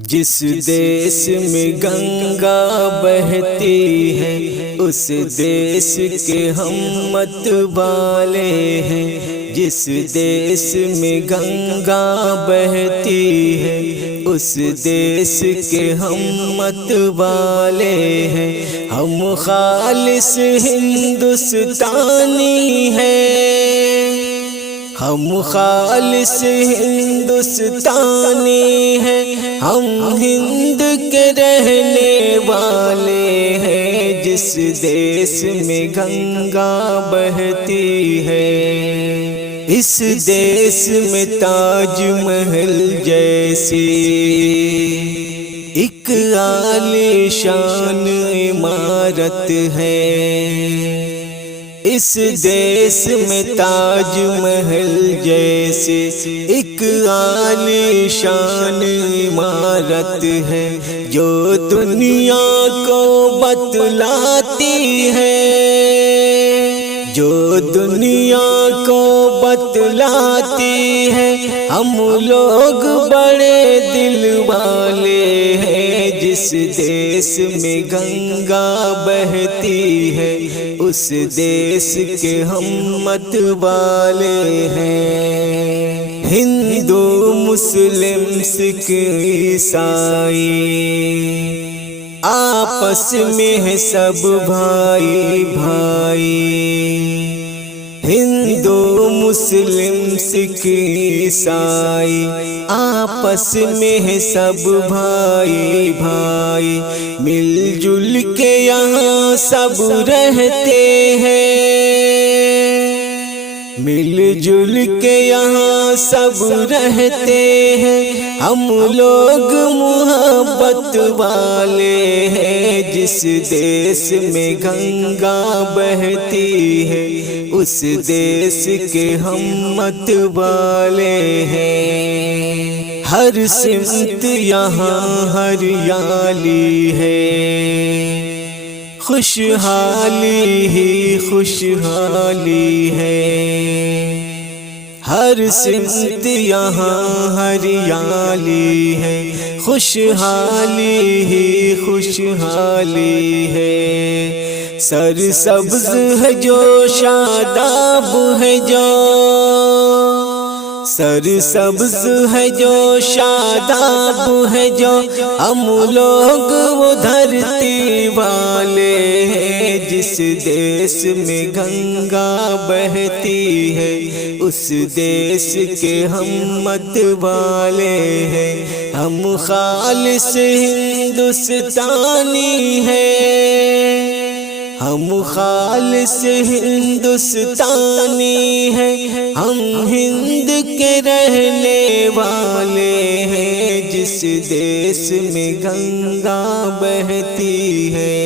جس دیس میں گنگا بہتی ہے اس دیس کے ہم مت والے ہیں۔ جس دیس میں گنگا بہتی ہے اس دیس کے ہم مت والے ہیں۔ ہم خالص ہندوستانی ہیں، ہم خالص ہندوستانی ہیں، ہم ہند کے رہنے والے ہیں۔ جس دیس میں گنگا بہتی ہے اس دیس میں تاج محل جیسی ایک عالی شان عمارت ہے۔ اس دیس میں تاج محل جیسے ایک عالی شان عمارت ہے جو دنیا کو بتلاتی ہے، جو دنیا کو بتلاتی ہے۔ ہم لوگ بڑے دل والے ہیں۔ جس دیس میں گنگا بہتی ہے اس دیس کے ہم مت والے ہیں۔ ہندو مسلم سکھ عیسائی آپس میں ہے سب بھائی بھائی۔ ہندو مسلم سکھ عیسائی آپس میں ہے سب بھائی بھائی۔ مل جل کے یہاں سب رہتے ہیں، مل جل کے یہاں سب رہتے ہیں۔ ہم لوگ محبت والے ہیں۔ جس دیس میں گنگا بہتی ہے اس دیس کے ہم مت والے ہیں۔ ہر سمت یہاں ہریالی ہے، خوشحالی ہی خوشحالی ہے۔ ہر سمت یہاں ہریالی ہے، خوشحالی ہی خوشحالی ہے۔ سر سبز ہے جو شاداب ہے جو، سر سبز ہے جو شاداب ہے جو۔ ہم لوگ وہ دھرتی والے ہیں۔ جس دیس میں گنگا بہتی ہے اس دیس کے ہم مت والے ہیں۔ ہم خالص ہندوستانی ہیں، ہم خالص ہندوستانی ہیں، ہم ہند کے رہنے والے ہیں۔ جس دیس میں گنگا بہتی ہے